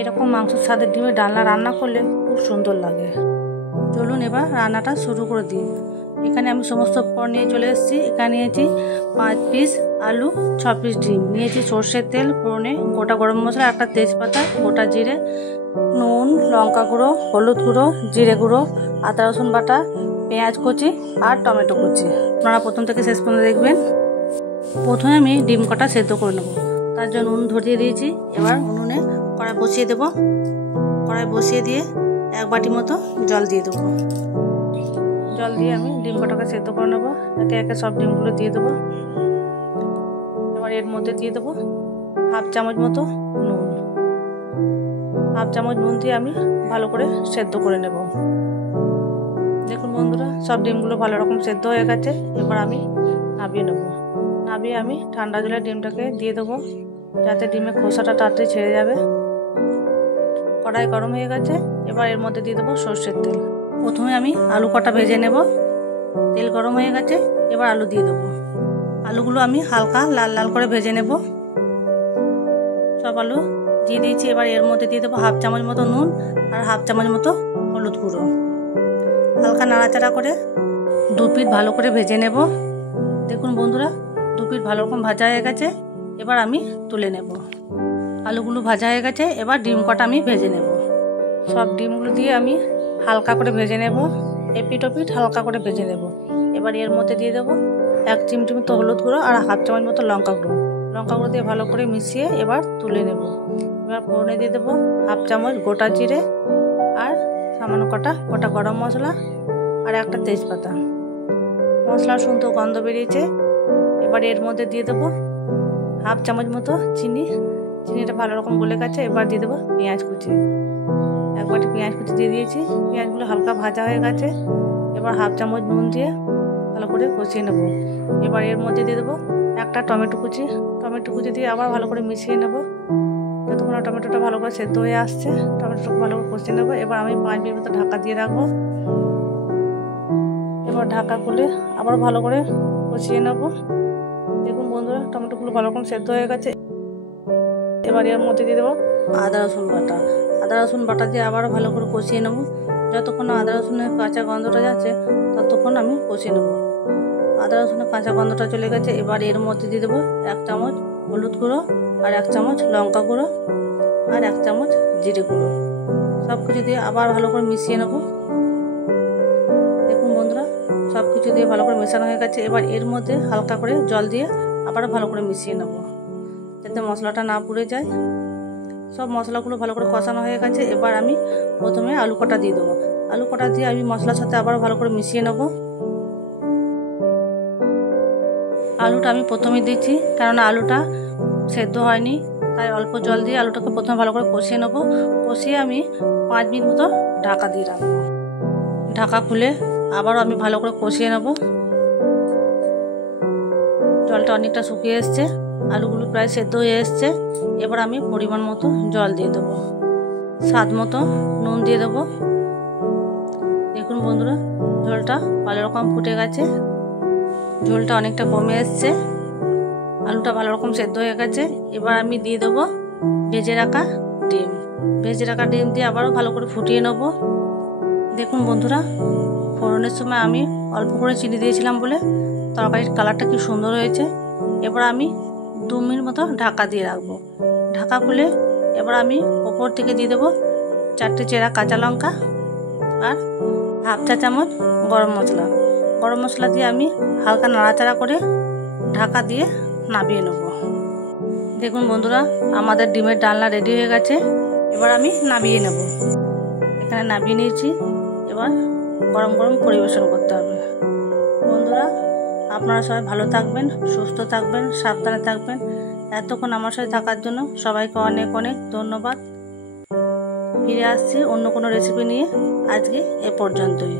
এরকম মাংসের স্বাদের ডিমের ডালনা রান্না করলে খুব সুন্দর লাগে। চলুন এবার রান্নাটা শুরু করে দিই। এখানে আমি সমস্ত উপকরণ নিয়ে চলে এসেছি। এখানে নিয়েছি 5 পিস আলু, 6 পিস ডিম, নিয়েছি সর্ষের তেল, ফোড়নে গোটা গরম মশলা, একটা তেজপাতা, গোটা জিরে, নুন, লঙ্কা গুঁড়ো, হলুদ গুঁড়ো, জিরে গুঁড়ো, আদা রসুন বাটা, পেঁয়াজ কুচি আর টমেটো কুচি। আপনারা প্রথম থেকে শেষ পর্যন্ত দেখবেন। প্রথমে আমি ডিম কটা সেদ্ধ করে নেব, তার জন্য উনুন ধরিয়ে দিয়েছি। এবার উনুনে কড়াই বসিয়ে দেব। কড়াই বসিয়ে দিয়ে 1 বাটি মতো জল দিয়ে দেবো। জল দিয়ে আমি ডিম কটাকে সেদ্ধ করে নেবো। একে একে সব ডিমগুলো দিয়ে দেবো। এবার এর মধ্যে দিয়ে দেবো 1/2 চামচ মতো নুন। 1/2 চামচ নুন দিয়ে আমি ভালো করে সেদ্ধ করে নেব। দেখুন বন্ধুরা, সব ডিমগুলো ভালো রকম সেদ্ধ হয়ে গেছে। এবার আমি নামিয়ে নেব। নামিয়ে আমি ঠান্ডা জলে ডিমটাকে দিয়ে দেবো, যাতে ডিমের খোসাটা তাড়াতাড়ি ছেড়ে যাবে। কড়াই গরম হয়ে গেছে। এবার এর মধ্যে দিয়ে দেবো সর্ষের তেল। প্রথমে আমি আলু কটা ভেজে নেব। তেল গরম হয়ে গেছে। এবার আলু দিয়ে দেবো। আলুগুলো আমি হালকা লাল লাল করে ভেজে নেব। সব আলু দিয়ে দিয়েছি। এবার এর মধ্যে দিয়ে দেবো 1/2 চামচ মতো নুন আর 1/2 চামচ মতো হলুদ গুঁড়ো। হালকা নাড়াচাড়া করে 2 পিঠ ভালো করে ভেজে নেব। দেখুন বন্ধুরা, 2 পিঠ ভালো রকম ভাজা হয়ে গেছে। এবার আমি তুলে নেব। আলুগুলো ভাজা হয়ে গেছে। এবার ডিম কটা আমি ভেজে নেব। সব ডিমগুলো দিয়ে আমি হালকা করে ভেজে নেব। এপিট ওপিট হালকা করে ভেজে নেব। এবার এর মধ্যে দিয়ে দেবো 1 চিমটি মতো হলুদ গুঁড়ো আর 1/2 চামচ মতো লঙ্কা গুঁড়ো। লঙ্কা গুঁড়ো দিয়ে ভালো করে মিশিয়ে এবার তুলে নেব। এবার ফোড়নে দিয়ে দেবো 1/2 চামচ গোটা জিরে আর সামান্য কটা গোটা গরম মশলা আর একটা তেজপাতা। মশলার সুন্দর গন্ধ বেরিয়েছে। এবার এর মধ্যে দিয়ে দেবো 1/2 চামচ মতো চিনি। চিনিটা ভালো রকম গলে গেছে। এবার দিয়ে দেবো পেঁয়াজ কুচি। 1 বাটি পেঁয়াজ কুচি দিয়ে দিয়েছি। পেঁয়াজগুলো হালকা ভাজা হয়ে গেছে। এবার 1/2 চামচ নুন দিয়ে ভালো করে কষিয়ে নেব। এবার এর মধ্যে দিয়ে দেবো একটা টমেটো কুচি। টমেটো কুচি দিয়ে আবার ভালো করে মিশিয়ে নেব। যতক্ষণ টমেটোটা ভালো করে সেদ্ধ হয়ে আসছে, টমেটোটাকে ভালো করে কষিয়ে নেব। এবার আমি 5 মিনিট মতো ঢাকা দিয়ে রাখবো। এবার ঢাকা খুলে আবার ভালো করে কষিয়ে নেব। দেখুন বন্ধুরা, টমেটোগুলো ভালো রকম সেদ্ধ হয়ে গেছে। এবার এর মধ্যে দিয়ে দেবো আদা রসুন বাটা। আদা রসুন বাটা দিয়ে আবারও ভালো করে কষিয়ে নেব। যতক্ষণ আদা রসুনের কাঁচা গন্ধটা যাচ্ছে ততক্ষণ আমি কষিয়ে নেব। আদা রসুনের কাঁচা গন্ধটা চলে গেছে। এবার এর মধ্যে দিয়ে দেবো 1 চামচ হলুদ গুঁড়ো আর 1 চামচ লঙ্কা গুঁড়ো আর 1 চামচ জিরে গুঁড়ো। সব কিছু দিয়ে আবার ভালো করে মিশিয়ে নেব। দেখুন বন্ধুরা, সব কিছু দিয়ে ভালো করে মেশানো হয়ে গেছে। এবার এর মধ্যে হালকা করে জল দিয়ে আবারও ভালো করে মিশিয়ে নেব, যাতে মশলাটা না পুড়ে যায়। সব মশলাগুলো ভালো করে কষানো হয়ে গেছে। এবার আমি প্রথমে আলু কটা দিয়ে দেবো। আলু কটা দিয়ে আমি মশলার সাথে আবার ভালো করে মিশিয়ে নেব। আলুটা আমি প্রথমে দিচ্ছি, কারণ আলুটা সেদ্ধ হয়নি, তাই অল্প জল দিয়ে আলুটাকে প্রথমে ভালো করে কষিয়ে নেব। কষিয়ে আমি 5 মিনিট মতো ঢাকা দিয়ে রাখবো। ঢাকা খুলে আবারও আমি ভালো করে কষিয়ে নেব। জলটা অনেকটা শুকিয়ে এসছে, আলুগুলো প্রায় সেদ্ধ হয়ে এসছে। এবার আমি পরিমাণ মতো জল দিয়ে দেবো। স্বাদ মতো নুন দিয়ে দেবো। দেখুন বন্ধুরা, ঝোলটা ভালো রকম ফুটে গেছে। ঝোলটা অনেকটা কমে এসছে। আলুটা ভালো রকম সেদ্ধ হয়ে গেছে। এবার আমি দিয়ে দেবো ভেজে রাখা ডিম। ভেজে রাখা ডিম দিয়ে আবারও ভালো করে ফুটিয়ে নেব। দেখুন বন্ধুরা, ফোড়নের সময় আমি অল্প করে চিনি দিয়েছিলাম বলে তরকারির কালারটা কি সুন্দর হয়েছে। এবার আমি 2 মিনিট মতো ঢাকা দিয়ে রাখবো। ঢাকা খুলে এবার আমি ওপর থেকে দিয়ে দেবো 4টে চেরা কাঁচা লঙ্কা আর 1/2 চা চামচ গরম মশলা। গরম মশলা দিয়ে আমি হালকা নাড়াচাড়া করে ঢাকা দিয়ে নামিয়ে নেব। দেখুন বন্ধুরা, আমাদের ডিমের ডালনা রেডি হয়ে গেছে। এবার আমি নামিয়ে নেব। এখানে নামিয়ে নিয়েছি। এবার গরম গরম পরিবেশন করতে হবে। বন্ধুরা, আপনারা সবাই ভালো থাকবেন, সুস্থ থাকবেন, সাবধানে থাকবেন। এতক্ষণ আমার সাথে থাকার জন্য সবাইকে অনেক অনেক ধন্যবাদ। ফিরে আসছি অন্য কোনো রেসিপি নিয়ে। আজকে এ পর্যন্তই।